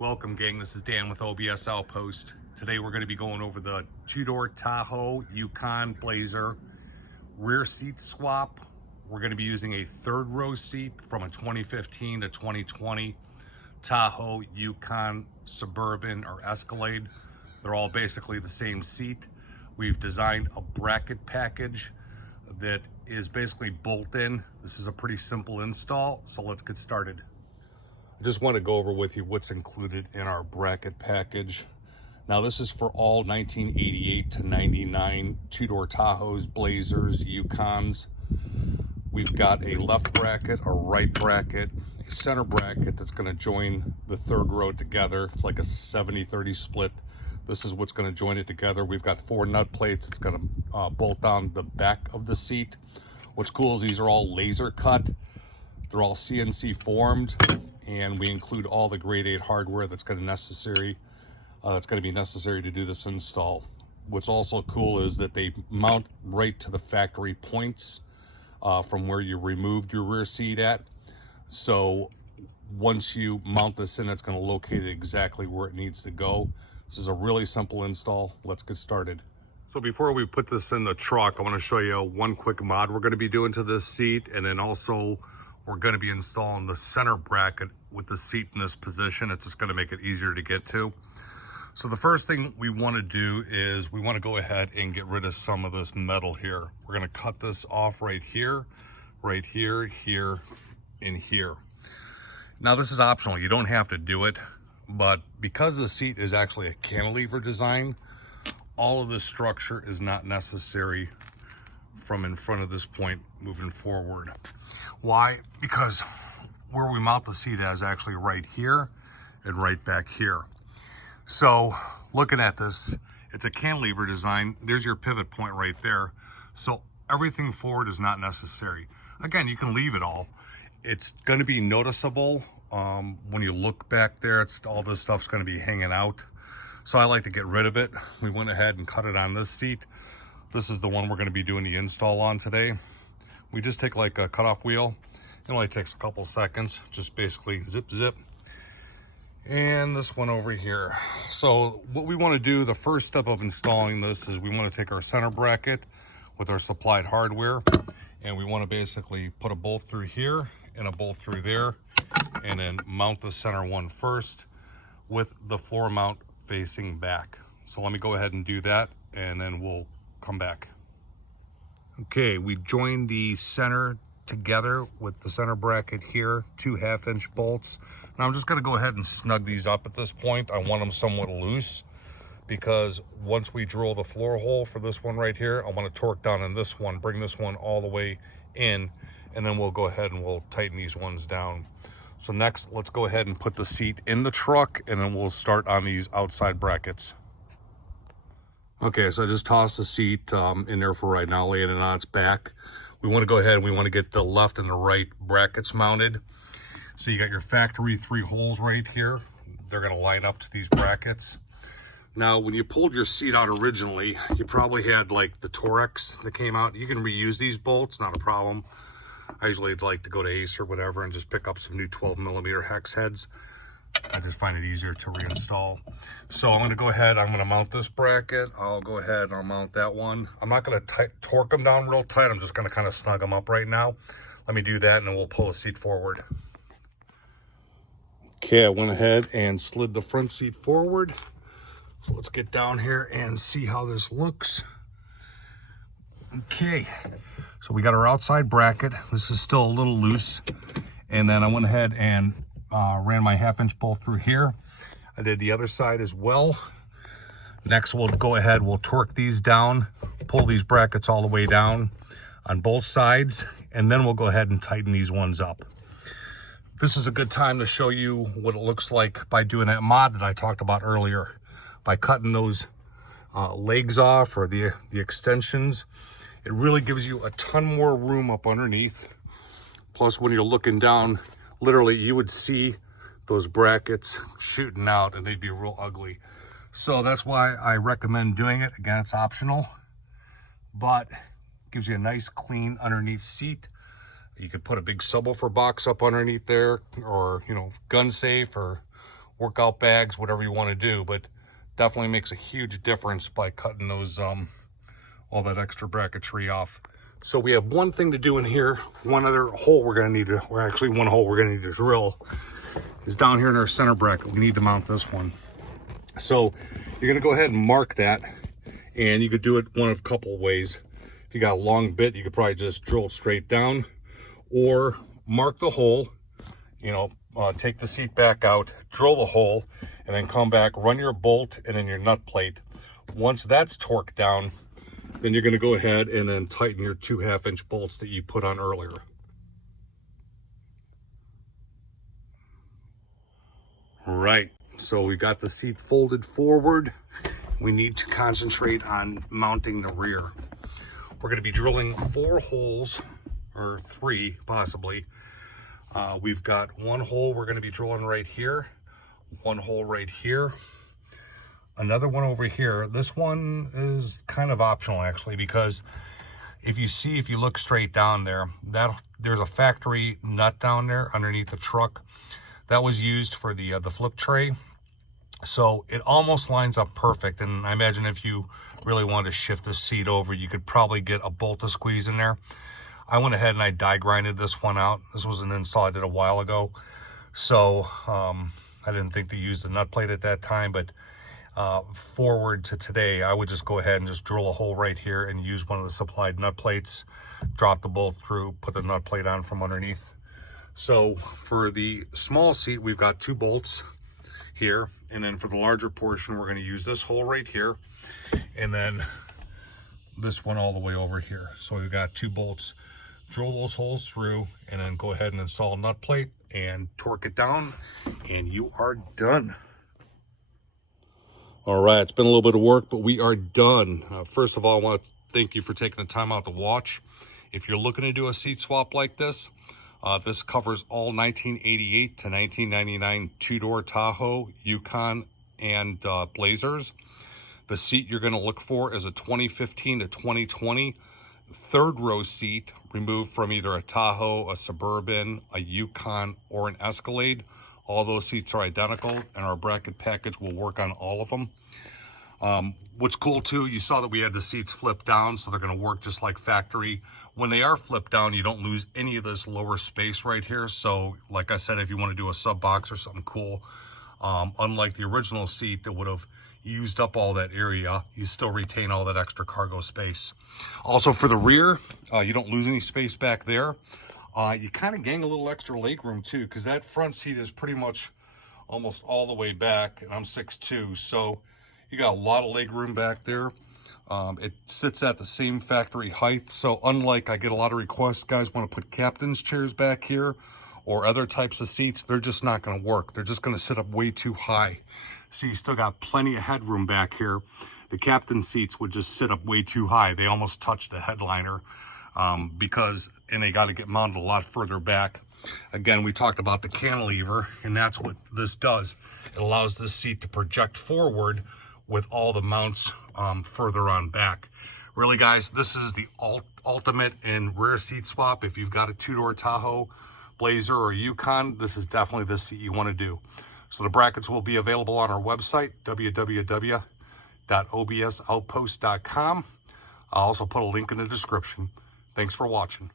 Welcome, gang. This is Dan with OBS Outpost. Today we're going to be going over the two-door Tahoe Yukon Blazer rear seat swap. We're going to be using a third row seat from a 2015 to 2020 Tahoe, Yukon, Suburban, or Escalade. They're all basically the same seat. We've designed a bracket package that is basically bolt-in. This is a pretty simple install, so let's get started. I just want to go over with you what's included in our bracket package. Now this is for all 1988 to 99 two-door Tahoes, Blazers, Yukons. We've got a left bracket, a right bracket, a center bracket that's going to join the third row together. It's like a 70-30 split. This is what's going to join it together. We've got 4 nut plates. It's going to bolt down the back of the seat. What's cool is these are all laser cut. They're all CNC formed, and we include all the grade 8 hardware that's going to be necessary to do this install. What's also cool is that they mount right to the factory points from where you removed your rear seat at. So once you mount this in, it's going to locate it exactly where it needs to go. This is a really simple install. Let's get started. So before we put this in the truck, I want to show you one quick mod we're going to be doing to this seat, and then also we're going to be installing the center bracket with the seat in this position. It's just going to make it easier to get to. So the first thing we want to do is we want to go ahead and get rid of some of this metal here. We're going to cut this off right here, here, and here. Now this is optional. You don't have to do it, but because the seat is actually a cantilever design, all of this structure is not necessary from in front of this point moving forward. Why? Because where we mount the seat is actually right here and right back here. So looking at this, it's a cantilever design. There's your pivot point right there. So everything forward is not necessary. Again, you can leave it all. It's going to be noticeable when you look back there. All this stuff's going to be hanging out. So I like to get rid of it. We went ahead and cut it on this seat. This is the one we're going to be doing the install on today. We just take like a cutoff wheel. It only takes a couple seconds. Just basically zip, zip. And this one over here. So what we want to do, the first step of installing this is we want to take our center bracket with our supplied hardware, and we want to basically put a bolt through here and a bolt through there, and then mount the center one first with the floor mount facing back. So let me go ahead and do that, and then we'll come back. Okay, we joined the center together with the center bracket here, 2 1/2-inch bolts. Now I'm just going to go ahead and snug these up at this point. I want them somewhat loose because once we drill the floor hole for this one right here, I want to torque down in this one, bring this one all the way in, and then we'll go ahead and we'll tighten these ones down. So next, let's go ahead and put the seat in the truck, and then we'll start on these outside brackets. Okay, so I just tossed the seat in there for right now, laying it on its back. We want to go ahead and we want to get the left and the right brackets mounted. So you got your factory 3 holes right here. They're going to line up to these brackets. Now, when you pulled your seat out originally, you probably had like the Torex that came out. You can reuse these bolts, not a problem. I usually like to go to Ace or whatever and just pick up some new 12mm hex heads. I just find it easier to reinstall. So I'm going to go ahead, I'm going to mount this bracket. I'll go ahead and I'll mount that one. I'm not going to torque them down real tight. I'm just going to kind of snug them up right now. Let me do that, and then we'll pull the seat forward. Okay, I went ahead and slid the front seat forward. So let's get down here and see how this looks. Okay, so we got our outside bracket. This is still a little loose. And then I went ahead and ran my 1/2-inch bolt through here. I did the other side as well. Next, we'll go ahead, we'll torque these down, pull these brackets all the way down on both sides, and then we'll go ahead and tighten these ones up. This is a good time to show you what it looks like by doing that mod that I talked about earlier. By cutting those legs off, or the extensions, it really gives you a ton more room up underneath. Plus, when you're looking down, literally you would see those brackets shooting out, and they'd be real ugly. So that's why I recommend doing it. Again, it's optional, but gives you a nice clean underneath seat. You could put a big subwoofer box up underneath there, or gun safe, or workout bags, whatever you want to do, but definitely makes a huge difference by cutting those all that extra bracketry off. So we have one thing to do in here. One other hole we're going to need to, or actually one hole we're going to need to drill is down here in our center bracket. We need to mount this one. So you're going to go ahead and mark that, and you could do it one of a couple of ways. If you got a long bit, you could probably just drill it straight down, or mark the hole, you know, take the seat back out, drill the hole, and then come back, run your bolt and then your nut plate. Once that's torqued down, then you're going to go ahead and then tighten your 2 1/2-inch bolts that you put on earlier. Right, so we got the seat folded forward. We need to concentrate on mounting the rear. We're going to be drilling 4 holes, or 3 possibly. We've got one hole we're going to be drilling right here, one hole right here, another one over here. This one is kind of optional actually, because if you look straight down there, there's a factory nut down there underneath the truck that was used for the flip tray. So it almost lines up perfect, and I imagine if you really wanted to shift the seat over, you could probably get a bolt to squeeze in there. I went ahead and I die grinded this one out. This was an install I did a while ago, so I didn't think to use the nut plate at that time, but forward to today, I would just go ahead and just drill a hole right here and use one of the supplied nut plates, drop the bolt through, put the nut plate on from underneath. So for the small seat, we've got 2 bolts here, and then for the larger portion, we're going to use this hole right here, and then this one all the way over here. So we've got 2 bolts. Drill those holes through, and then go ahead and install a nut plate and torque it down, and you are done. All right, it's been a little bit of work, but we are done. First of all, I want to thank you for taking the time out to watch. If you're looking to do a seat swap like this, this covers all 1988 to 1999 two-door Tahoe, Yukon, and Blazers. The seat you're going to look for is a 2015 to 2020 third-row seat removed from either a Tahoe, a Suburban, a Yukon, or an Escalade. All those seats are identical, and our bracket package will work on all of them. What's cool too, you saw that we had the seats flipped down, so they're going to work just like factory. When they are flipped down, you don't lose any of this lower space right here. So like I said, if you want to do a sub box or something cool, unlike the original seat that would have used up all that area, you still retain all that extra cargo space. Also for the rear, you don't lose any space back there. You kind of gain a little extra leg room too, because that front seat is pretty much almost all the way back, and I'm 6'2", so you got a lot of leg room back there. It sits at the same factory height, so unlike I get a lot of requests, guys want to put captain's chairs back here or other types of seats, they're just not going to work. They're just going to sit up way too high. So you still got plenty of headroom back here. The captain seats would just sit up way too high. They almost touch the headliner and they got to get mounted a lot further back. Again, we talked about the cantilever, and that's what this does. It allows this seat to project forward with all the mounts further on back. Really, guys, this is the ultimate in rear seat swap. If you've got a two-door Tahoe, Blazer, or Yukon, this is definitely the seat you want to do. So the brackets will be available on our website, www.obsoutpost.com. I'll also put a link in the description. Thanks for watching.